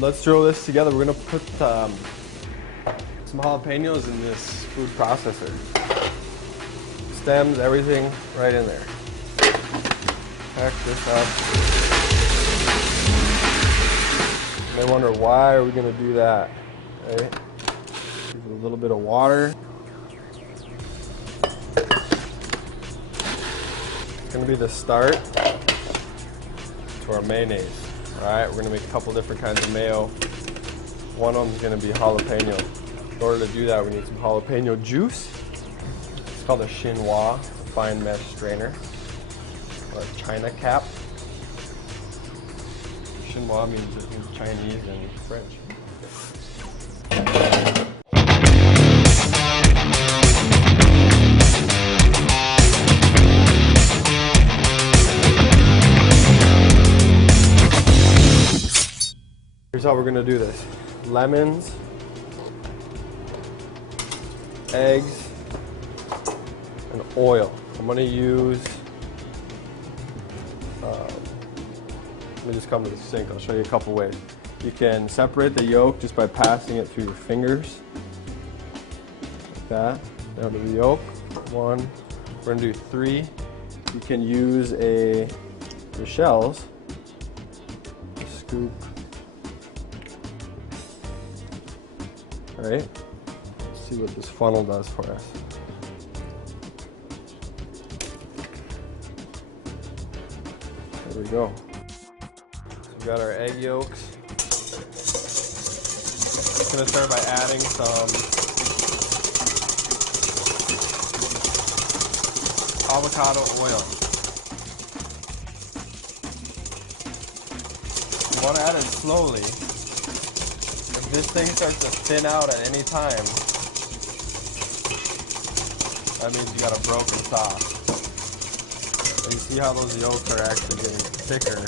let's throw this together. We're gonna put some jalapenos in this food processor. Stems, everything right in there. Pack this up. You may wonder, why are we gonna do that? Right? Give it a little bit of water. It's gonna be the start to our mayonnaise. All right, we're gonna make a couple different kinds of mayo. One of them is gonna be jalapeno. In order to do that, we need some jalapeno juice. It's called a chinois, a fine mesh strainer, or a china cap. Chinois means it means Chinese and French. Here's how we're gonna do this. Lemons, eggs, and oil. I'm gonna use, let me just come to the sink. I'll show you a couple ways. You can separate the yolk just by passing it through your fingers. Like that, down to the yolk. One, we're gonna do 3. You can use the shells, scoop. All right, let's see what this funnel does for us. There we go. So we've got our egg yolks. I'm gonna start by adding some avocado oil. You want to add it slowly. If this thing starts to thin out at any time, that means you got a broken sauce. So you see how those yolks are actually getting thicker.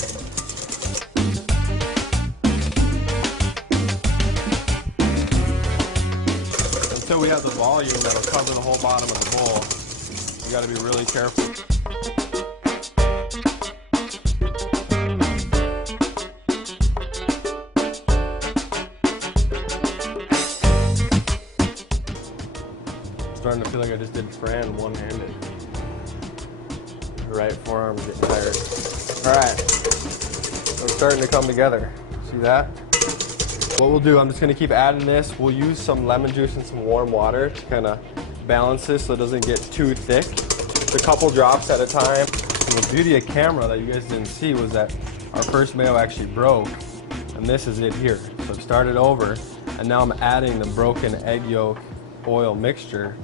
Until we have the volume that'll cover the whole bottom of the bowl, we got to be really careful. Starting to feel like I just did Fran one-handed. The right forearm is getting tired. All right, so it's starting to come together. See that? What we'll do, I'm just gonna keep adding this. We'll use some lemon juice and some warm water to kind of balance this so it doesn't get too thick. It's a couple drops at a time. And the beauty of camera that you guys didn't see was that our first mayo actually broke, and this is it here. So I've started over, and now I'm adding the broken egg yolk oil mixture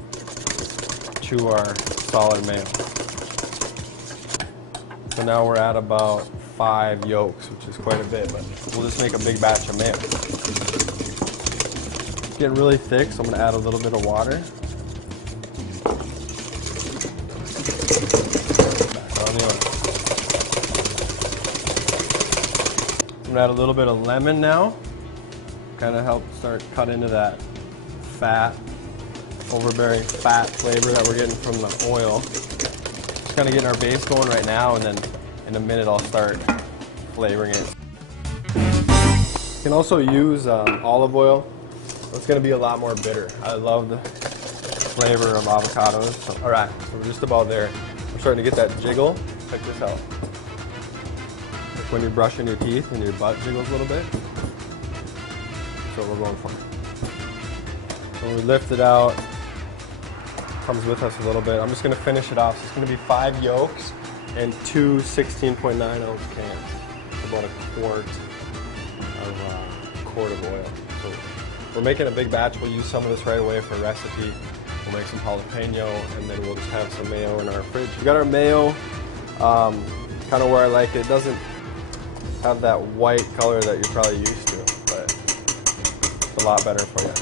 to our solid mayo. So now we're at about 5 yolks, which is quite a bit, but we'll just make a big batch of mayo. It's getting really thick, so I'm gonna add a little bit of water. Back on the oil. I'm gonna add a little bit of lemon now. Kind of help start cut into that fat, overbearing fat flavor that we're getting from the oil. Just kind of getting our base going right now, and then in a minute I'll start flavoring it. You can also use olive oil. It's going to be a lot more bitter. I love the flavor of avocados. So, all right, so we're just about there. We're starting to get that jiggle. Check this out. Like when you're brushing your teeth and your butt jiggles a little bit. That's what we're going for. So we lift it out. Comes with us a little bit. I'm just going to finish it off. So it's going to be 5 yolks and 2 16.9 ounce cans. About a quart of oil. So we're making a big batch. We'll use some of this right away for a recipe. We'll make some jalapeno, and then we'll just have some mayo in our fridge. We got our mayo kind of where I like it. It doesn't have that white color that you're probably used to, but it's a lot better for you.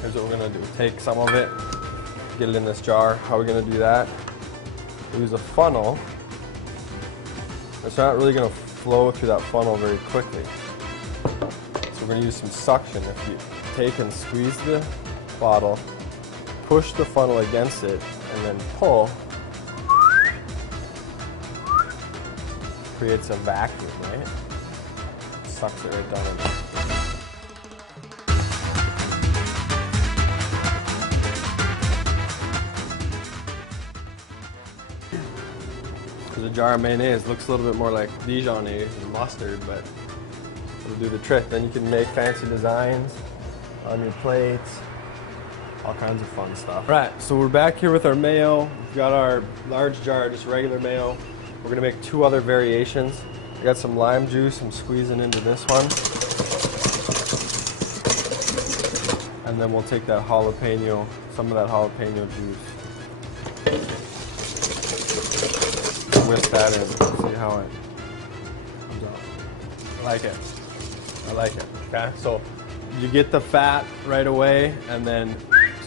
Here's what we're gonna do. Take some of it, get it in this jar. How are we gonna do that? We use a funnel. It's not really gonna flow through that funnel very quickly. So we're gonna use some suction. If you take and squeeze the bottle, push the funnel against it, and then pull, creates a vacuum, right? sucks it right down in there. Because a jar of mayonnaise looks a little bit more like Dijonnaise and mustard, but it'll do the trick. Then you can make fancy designs on your plates, all kinds of fun stuff. Right, so we're back here with our mayo. We've got our large jar, just regular mayo. We're gonna make 2 other variations. I got some lime juice I'm squeezing into this one. And then we'll take that jalapeno, some of that jalapeno juice. Whisk that in, see how it comes out. I like it. I like it. Okay, so you get the fat right away, and then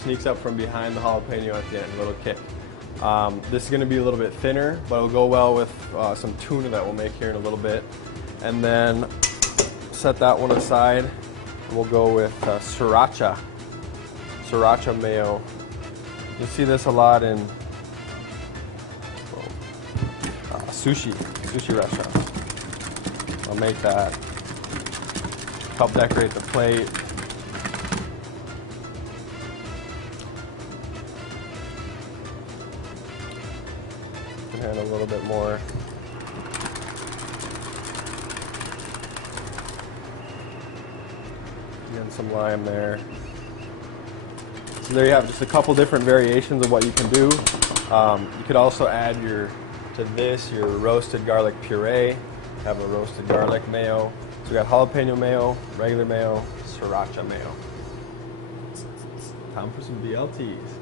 sneaks up from behind the jalapeno at the end, a little kick. This is going to be a little bit thinner, but it'll go well with some tuna that we'll make here in a little bit. And then set that one aside. We'll go with sriracha mayo. You see this a lot in sushi restaurants. I'll make that. Help decorate the plate. Can handle a little bit more. Again, some lime there. So there you have just a couple different variations of what you can do. You could also add your roasted garlic puree. Have a roasted garlic mayo. So we got jalapeno mayo, regular mayo, sriracha mayo. Time for some BLTs.